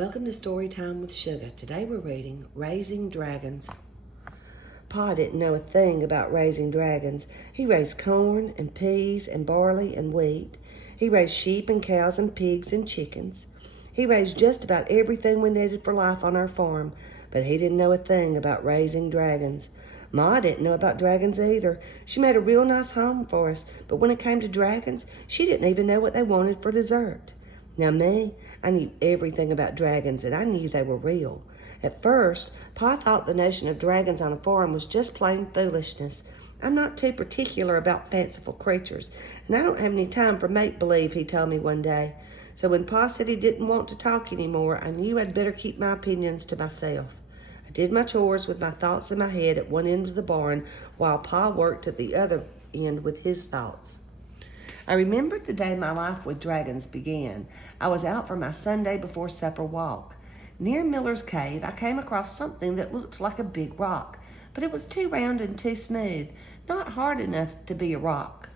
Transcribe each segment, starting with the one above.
Welcome to Storytime with Sugar. Today we're reading Raising Dragons. Pa didn't know a thing about raising dragons. He raised corn and peas and barley and wheat. He raised sheep and cows and pigs and chickens. He raised just about everything we needed for life on our farm, but he didn't know a thing about raising dragons. Ma didn't know about dragons either. She made a real nice home for us, but when it came to dragons, she didn't even know what they wanted for dessert. Now me, I knew everything about dragons, and I knew they were real. At first, Pa thought the notion of dragons on a farm was just plain foolishness. I'm not too particular about fanciful creatures, and I don't have any time for make-believe, he told me one day. So when Pa said he didn't want to talk anymore, I knew I'd better keep my opinions to myself. I did my chores with my thoughts in my head at one end of the barn, while Pa worked at the other end with his thoughts. I remembered the day my life with dragons began. I was out for my Sunday before supper walk. Near Miller's Cave, I came across something that looked like a big rock, but it was too round and too smooth, not hard enough to be a rock.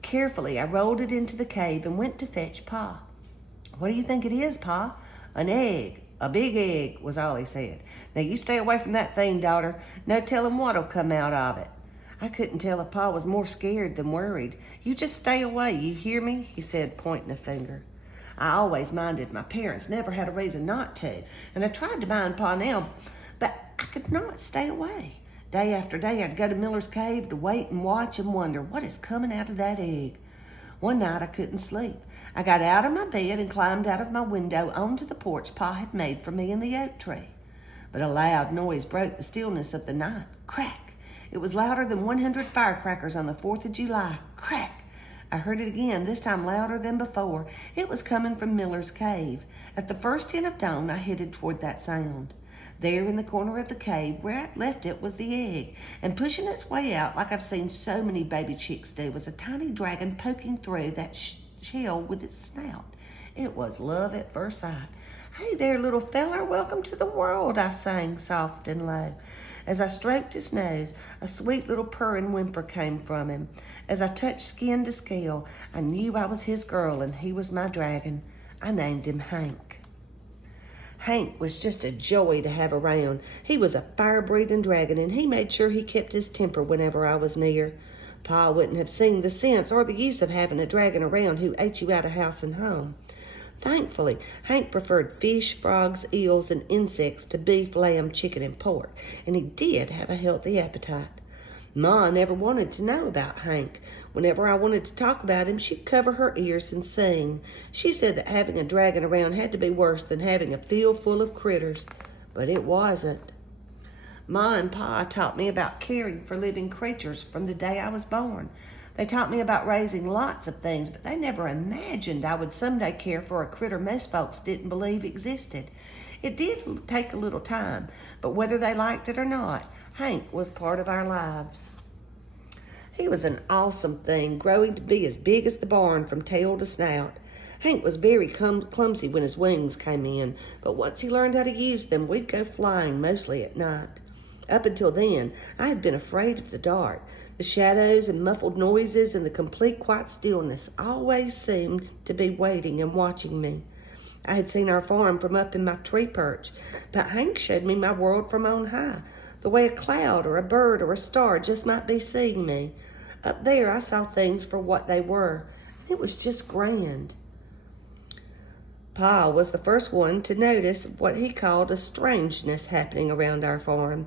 Carefully, I rolled it into the cave and went to fetch Pa. "What do you think it is, Pa?" "An egg. A big egg," was all he said. "Now you stay away from that thing, daughter. No telling what'll come out of it." I couldn't tell if Pa was more scared than worried. "You just stay away, you hear me?" he said, pointing a finger. I always minded. My parents never had a reason not to, and I tried to mind Pa now, but I could not stay away. Day after day, I'd go to Miller's Cave to wait and watch and wonder what is coming out of that egg. One night, I couldn't sleep. I got out of my bed and climbed out of my window onto the porch Pa had made for me in the oak tree. But a loud noise broke the stillness of the night. Crack! It was louder than 100 firecrackers on the 4th of July. Crack! I heard it again, this time louder than before. It was coming from Miller's Cave. At the first hint of dawn, I headed toward that sound. There in the corner of the cave, where I'd left it, was the egg, and pushing its way out like I've seen so many baby chicks do was a tiny dragon poking through that shell with its snout. It was love at first sight. "Hey there, little feller, welcome to the world," I sang soft and low. As I stroked his nose, a sweet little purr and whimper came from him. As I touched skin to scale, I knew I was his girl and he was my dragon. I named him Hank. Hank was just a joy to have around. He was a fire-breathing dragon, and he made sure he kept his temper whenever I was near. Pa wouldn't have seen the sense or the use of having a dragon around who ate you out of house and home. Thankfully, Hank preferred fish, frogs, eels, and insects to beef, lamb, chicken, and pork, and he did have a healthy appetite. Ma never wanted to know about Hank. Whenever I wanted to talk about him, she'd cover her ears and sing. She said that having a dragon around had to be worse than having a field full of critters, but it wasn't. Ma and Pa taught me about caring for living creatures from the day I was born. They taught me about raising lots of things, but they never imagined I would someday care for a critter most folks didn't believe existed. It did take a little time, but whether they liked it or not, Hank was part of our lives. He was an awesome thing, growing to be as big as the barn from tail to snout. Hank was very clumsy when his wings came in, but once he learned how to use them, we'd go flying, mostly at night. Up until then, I had been afraid of the dark. The shadows and muffled noises and the complete quiet stillness always seemed to be waiting and watching me. I had seen our farm from up in my tree perch, but Hank showed me my world from on high, the way a cloud or a bird or a star just might be seeing me. Up there, I saw things for what they were. It was just grand. Pa was the first one to notice what he called a strangeness happening around our farm.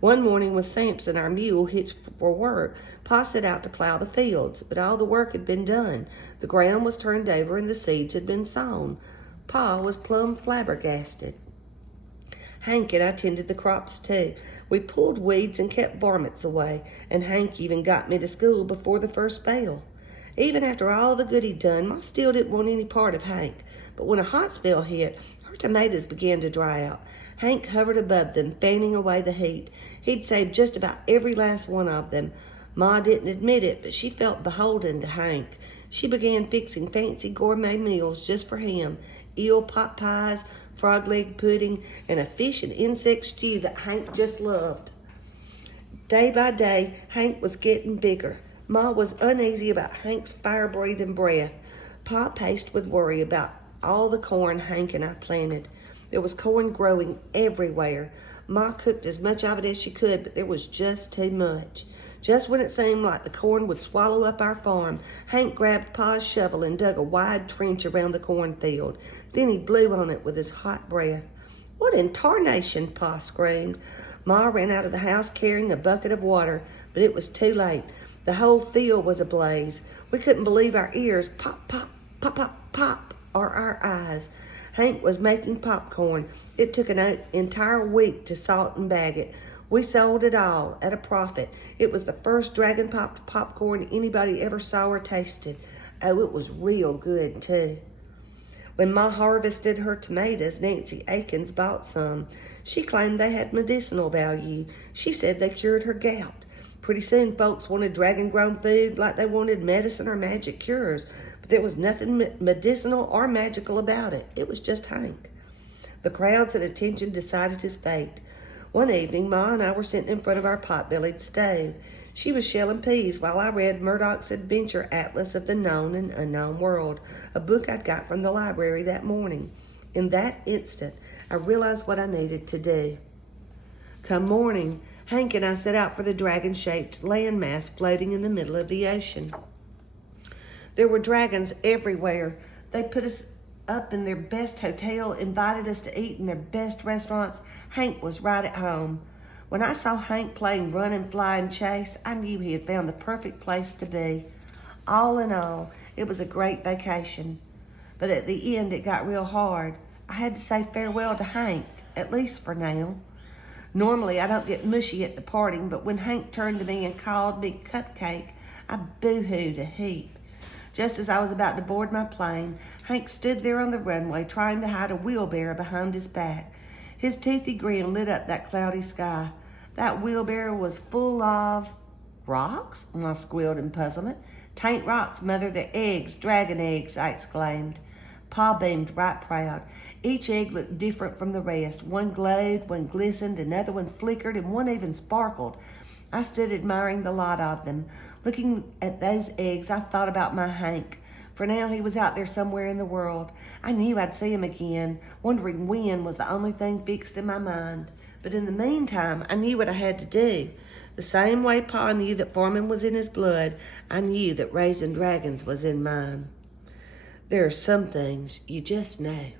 One morning when Samson, our mule, hitched for work, Pa set out to plow the fields, but all the work had been done. The ground was turned over and the seeds had been sown. Pa was plumb flabbergasted. Hank and I tended the crops too. We pulled weeds and kept varmints away, and Hank even got me to school before the first bell. Even after all the good he'd done, Ma still didn't want any part of Hank. But when a hot spell hit, her tomatoes began to dry out. Hank hovered above them, fanning away the heat. He'd saved just about every last one of them. Ma didn't admit it, but she felt beholden to Hank. She began fixing fancy gourmet meals just for him. Eel pot pies, frog leg pudding, and a fish and insect stew that Hank just loved. Day by day, Hank was getting bigger. Ma was uneasy about Hank's fire-breathing breath. Pa paced with worry about all the corn Hank and I planted. There was corn growing everywhere. Ma cooked as much of it as she could, but there was just too much. Just when it seemed like the corn would swallow up our farm, Hank grabbed Pa's shovel and dug a wide trench around the cornfield. Then he blew on it with his hot breath. "What in tarnation?" Pa screamed. Ma ran out of the house carrying a bucket of water, but it was too late. The whole field was ablaze. We couldn't believe our ears. Pop, pop, pop, pop, pop, or our eyes. Hank was making popcorn. It took an entire week to salt and bag it. We sold it all at a profit. It was the first dragon popcorn anybody ever saw or tasted. Oh, it was real good, too. When Ma harvested her tomatoes, Nancy Akins bought some. She claimed they had medicinal value. She said they cured her gout. Pretty soon, folks wanted dragon-grown food like they wanted medicine or magic cures. But there was nothing medicinal or magical about it. It was just Hank. The crowds and attention decided his fate. One evening, Ma and I were sitting in front of our pot-bellied stove. She was shelling peas while I read Murdoch's Adventure Atlas of the Known and Unknown World, a book I'd got from the library that morning. In that instant, I realized what I needed to do. Come morning, Hank and I set out for the dragon-shaped landmass floating in the middle of the ocean. There were dragons everywhere. They put us up in their best hotel, invited us to eat in their best restaurants. Hank was right at home. When I saw Hank playing run and fly and chase, I knew he had found the perfect place to be. All in all, it was a great vacation. But at the end, it got real hard. I had to say farewell to Hank, at least for now. Normally, I don't get mushy at departing, but when Hank turned to me and called me Cupcake, I boo-hooed a heap. Just as I was about to board my plane, Hank stood there on the runway trying to hide a wheelbarrow behind his back. His toothy grin lit up that cloudy sky. That wheelbarrow was full of rocks, I squealed in puzzlement. "'Tain't rocks, Mother, they're eggs, dragon eggs," I exclaimed. Pa beamed right proud. Each egg looked different from the rest. One glowed, one glistened, another one flickered, and one even sparkled. I stood admiring the lot of them. Looking at those eggs, I thought about my Hank. For now, he was out there somewhere in the world. I knew I'd see him again. Wondering when was the only thing fixed in my mind. But in the meantime, I knew what I had to do. The same way Pa knew that farming was in his blood, I knew that raising dragons was in mine. There are some things you just know.